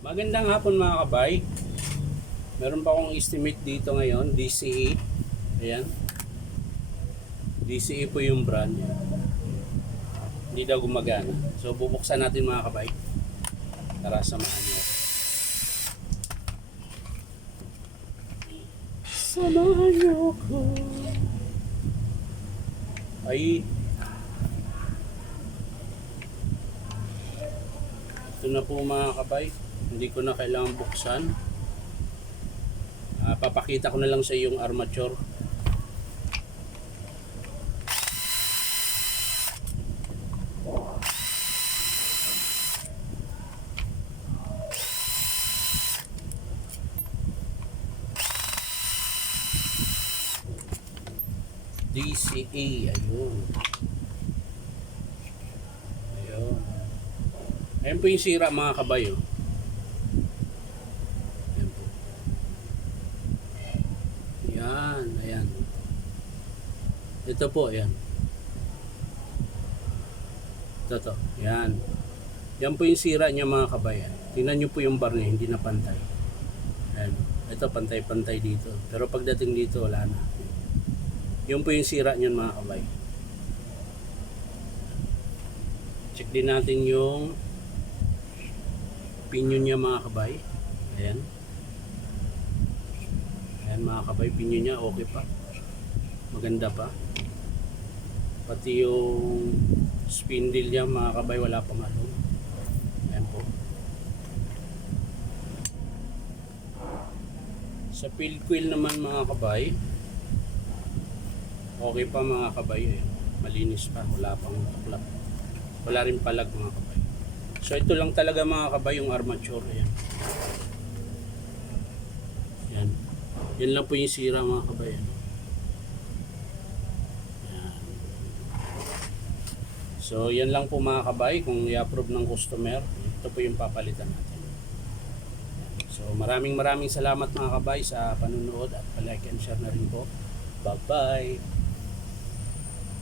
Magandang hapon mga kabay. Meron pa akong estimate dito ngayon, DCE. Ayan. DCE po yung brand. Hindi daw gumagana. So bubuksan natin mga kabay. Tara, samahan niyo ako. Samahan niyo ako. Ay. Ito na po mga kabay. Hindi ko na kailangan buksan. Papakita ko na lang sa iyo yung armature. DCA, ayun. Ayun. Ayun po yung sira mga kabay. Oh. Ayan po. Yan, ayan. Ito po, ayan. Ito. Yan. Yan po yung sira niya mga kabay. Tingnan nyo po yung bar niya, hindi na pantay. Ayan. Ito pantay-pantay dito. Pero pagdating dito, wala na. Yun po yung sira niyan mga kabay. Check din natin yung pinion niya mga kabay. Ayan. Ayan mga kabay, pinion niya okay pa. Maganda pa. Pati yung spindle niya mga kabay, wala pang ano. Ayan po. Sa field coil naman mga kabay, okay pa mga kabay. Ayan. Malinis pa, wala pang tuklap. Wala rin palag mga kabay. So ito lang talaga mga kabay yung armature. Ayan. Ayan. Yan lang po yung sira mga kabay. Ayan. So yan lang po mga kabay. Kung i-approve ng customer, ito po yung papalitan natin. So maraming salamat mga kabay sa panunood at palike and share na rin po. Bye bye.